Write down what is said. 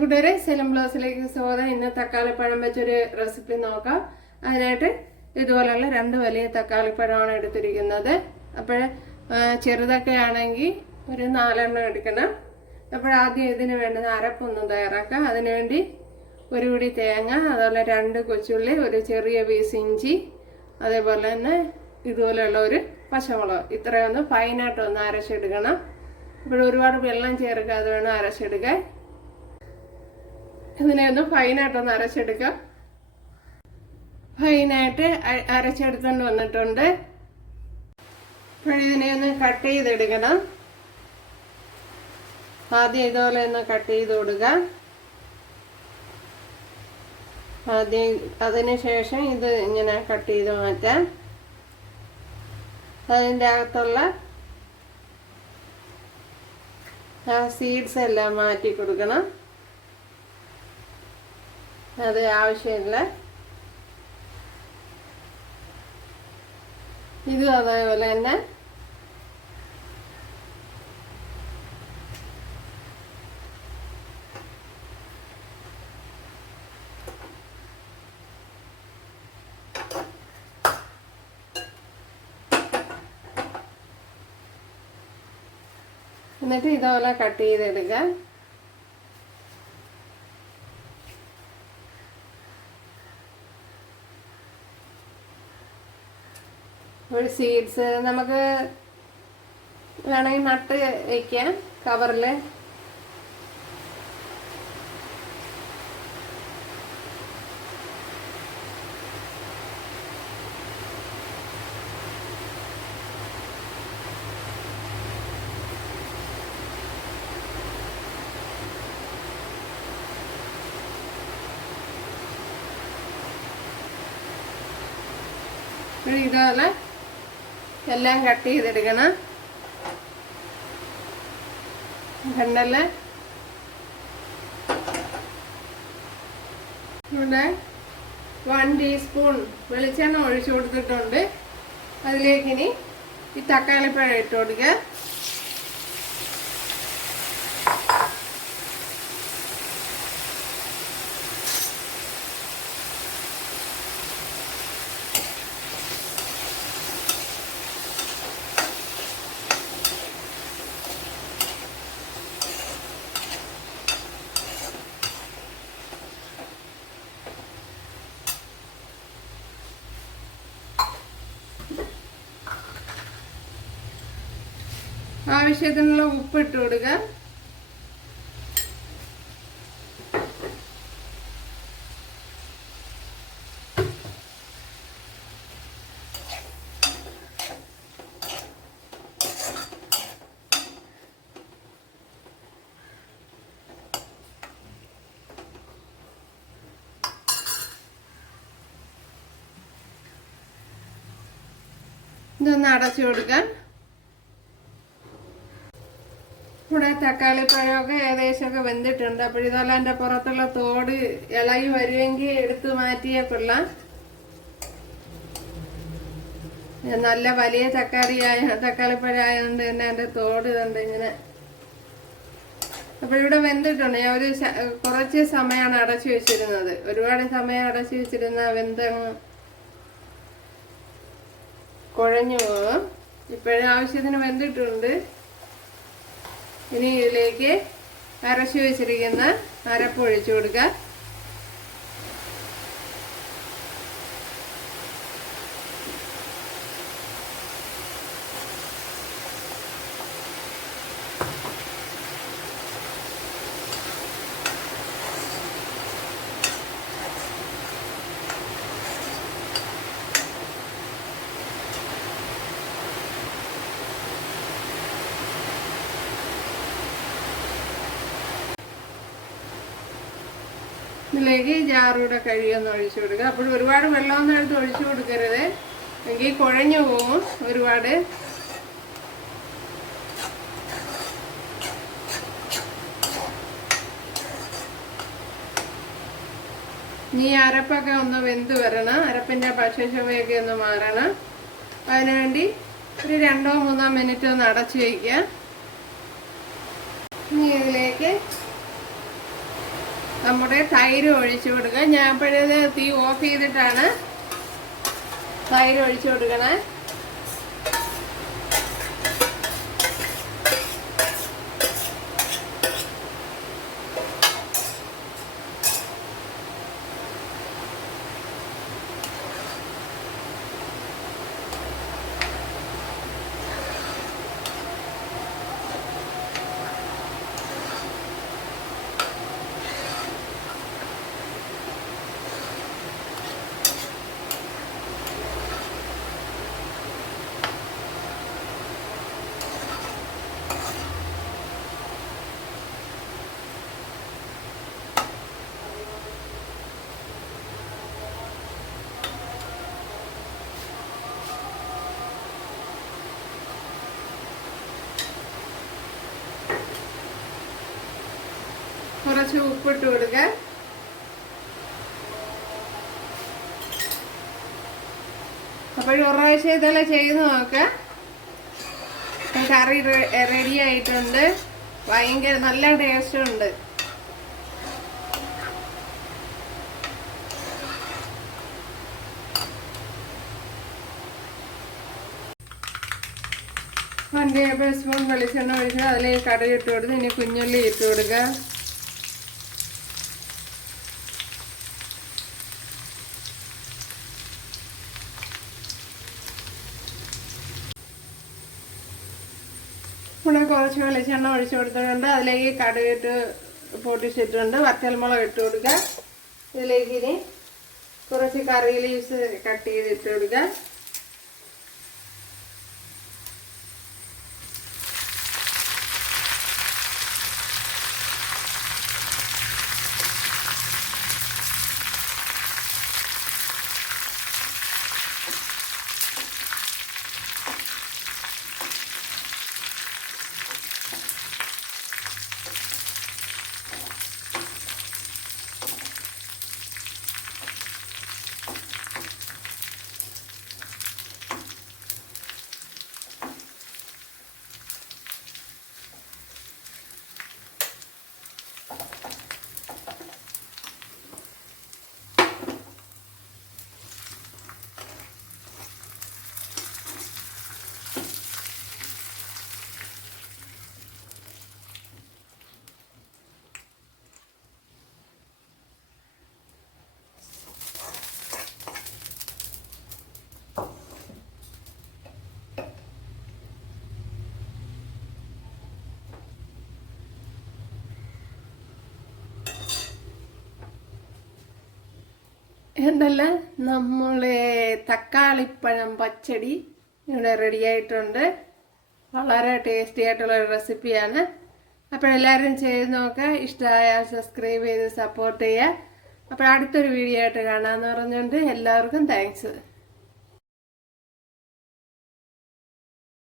കൂട്ടുകാരെ സെലം ബ്ലൗസിലേക്ക് സ്വാഗതം ഇന്ന് തക്കാളിപ്പഴം വെച്ചൊരു റെസിപ്പി നോക്കാം. അതിനായിട്ട് ഇതുപോലെയുള്ള രണ്ട് വലിയ തക്കാളിപ്പഴമാണ് എടുത്തിരിക്കുന്നത്. അപ്പോൾ ചെറുതൊക്കെ ആണെങ്കിൽ ഒരു നാലെണ്ണം എടുക്കണം. അപ്പോഴാദ്യം ഇതിന് വേണ്ടുന്ന അരപ്പൊന്ന് തയ്യാറാക്കാം. അതിനുവേണ്ടി ഒരു പിടി തേങ്ങ അതുപോലെ രണ്ട് കൊച്ചുള്ളി ഒരു ചെറിയ പീസ് ഇഞ്ചി അതേപോലെ തന്നെ ഇതുപോലെയുള്ള ഒരു പച്ചമുളക്. ഇത്രയൊന്ന് ഫൈനായിട്ട് ഒന്ന് അരച്ചെടുക്കണം. ഇപ്പോഴൊരുപാട് വെള്ളം ചേർക്കാതെ വേണം അരച്ചെടുക്കാൻ. ഇതിനെ ഒന്ന് ഫൈനായിട്ടൊന്ന് അരച്ചെടുക്കാം ഫൈനായിട്ട് അരച്ചെടുത്തുകൊണ്ട് വന്നിട്ടുണ്ട്. ഇതിനെ ഒന്ന് കട്ട് ചെയ്തെടുക്കണം. ആദ്യം ഇതുപോലെ ഒന്ന് കട്ട് ചെയ്ത് കൊടുക്കുക ആദ്യം അതിന് ശേഷം ഇത് ഇങ്ങനെ കട്ട് ചെയ്ത് മാറ്റാം. അതിന്റെ അകത്തുള്ള സീഡ്സ് എല്ലാം മാറ്റി കൊടുക്കണം. അത് ആവശ്യമില്ല. ഇതും അതേപോലെ തന്നെ. എന്നിട്ട് ഇതുപോലെ കട്ട് ചെയ്തെടുക്കുക ഒരു സീഡ്സ് നമുക്ക് വേണമെങ്കിൽ നട്ട് വയ്ക്കാം കവറിൽ ഇതുപോലെ എല്ലാം കട്ട് ചെയ്തെടുക്കണം. കണ്ടല്ലേ ഇവിടെ വൺ ടീസ്പൂൺ വെളിച്ചെണ്ണ ഒഴിച്ചു കൊടുത്തിട്ടുണ്ട്. അതിലേക്കിനി ഈ തക്കാളിപ്പഴം ഇട്ട് കൊടുക്കുക. ആവശ്യത്തിനുള്ള ഉപ്പ് ഇട്ട് കൊടുക്കുക ഇതൊന്ന് അടച്ചു കൊടുക്കാം ഇവിടെ തക്കാളി പഴമൊക്കെ ഏകദേശമൊക്കെ വെന്തിട്ടുണ്ട്. അപ്പോൾ ഇതെല്ലാം എന്റെ പുറത്തുള്ള തോട് ഇളകി വരുമെങ്കിൽ എടുത്ത് മാറ്റിയേ കൊള്ളാം. നല്ല വലിയ തക്കാളി ആയ തക്കാളിപ്പഴം ആയതുകൊണ്ട് തന്നെ എന്റെ തോട് ഇതുണ്ട് ഇങ്ങനെ. അപ്പോൾ ഇവിടെ വെന്തിട്ടുണ്ട്. ഞാൻ ഒരു കുറച്ച് സമയമാണ് അടച്ചു വെച്ചിരുന്നത്. ഒരുപാട് സമയം അടച്ചു വെച്ചിരുന്ന വെന്ത കുഴഞ്ഞു പോകും ഇപ്പോഴും ആവശ്യത്തിന് വെന്തിട്ടുണ്ട്. ഇനി ഇതിലേക്ക് അരച്ചു വെച്ചിരിക്കുന്ന അരപ്പ് ഒഴിച്ചു കൊടുക്കുക ഇതിലേക്ക് ജാറൂടെ കഴിയൊന്ന് ഒഴിച്ചു കൊടുക്കുക. അപ്പോൾ ഒരുപാട് വെള്ളമൊന്നും എടുത്ത് ഒഴിച്ചു കൊടുക്കരുത്. എങ്കിൽ കുഴഞ്ഞു പോകും ഒരുപാട്. ഇനി അരപ്പൊക്കെ ഒന്ന് വെന്ത് വരണം. അരപ്പിന്റെ പച്ചച്ചുവയൊക്കെ ഒന്ന് മാറണം. അതിനുവേണ്ടി ഒരു രണ്ടോ മൂന്നോ മിനിറ്റ് ഒന്ന് അടച്ചു വയ്ക്കുക ഇനി ഇതിലേക്ക് നമ്മുടെ തൈര് ഒഴിച്ചു കൊടുക്കുക. ഞാൻ അപ്പോഴത് തീ ഓഫ് ചെയ്തിട്ടാണ് തൈര് ഒഴിച്ചു കൊടുക്കണേ. കുറച്ച് ഉപ്പിട്ട് കൊടുക്കുക അപ്പോഴും ഒരാഴ്ച ഇതെല്ലാം ചെയ്ത് നോക്കാം. കറി റെഡി ആയിട്ടുണ്ട്. ഭയങ്കര നല്ല ടേസ്റ്റ് ഉണ്ട്. ടേബിൾ സ്പൂൺ വെളിച്ചെണ്ണ ഒഴിച്ച് അതിലേക്ക് കടുക് ഇട്ട് കൊടുത്ത് ഇനി കുഞ്ഞുള്ളി ഇട്ട് കൊടുക്കുക ഇവിടെ കുറച്ച് വെളിച്ചെണ്ണ ഒഴിച്ചു കൊടുത്തിട്ടുണ്ട്. അതിലേക്ക് കടുകിട്ട് പൊട്ടിച്ചിട്ടുണ്ട്. വറ്റൽമുളക് ഇട്ട് കൊടുക്കുക. ഇതിലേക്ക് ഇനി കുറച്ച് കറി ലീവ്സ് കട്ട് ചെയ്ത് ഇട്ട് കൊടുക്കുക. എന്നല്ല നമ്മളെ തക്കാളിപ്പഴം പച്ചടി ഇവിടെ റെഡിയായിട്ടുണ്ട് വളരെ ടേസ്റ്റി ആയിട്ടുള്ള ഒരു റെസിപ്പിയാണ് അപ്പോൾ എല്ലാവരും ചെയ്ത് നോക്കുക ഇഷ്ടമായാൽ സബ്സ്ക്രൈബ് ചെയ്ത് സപ്പോർട്ട് ചെയ്യുക. അപ്പോൾ അടുത്തൊരു വീഡിയോ ആയിട്ട് കാണാമെന്ന് പറഞ്ഞുകൊണ്ട് എല്ലാവർക്കും താങ്ക്സ്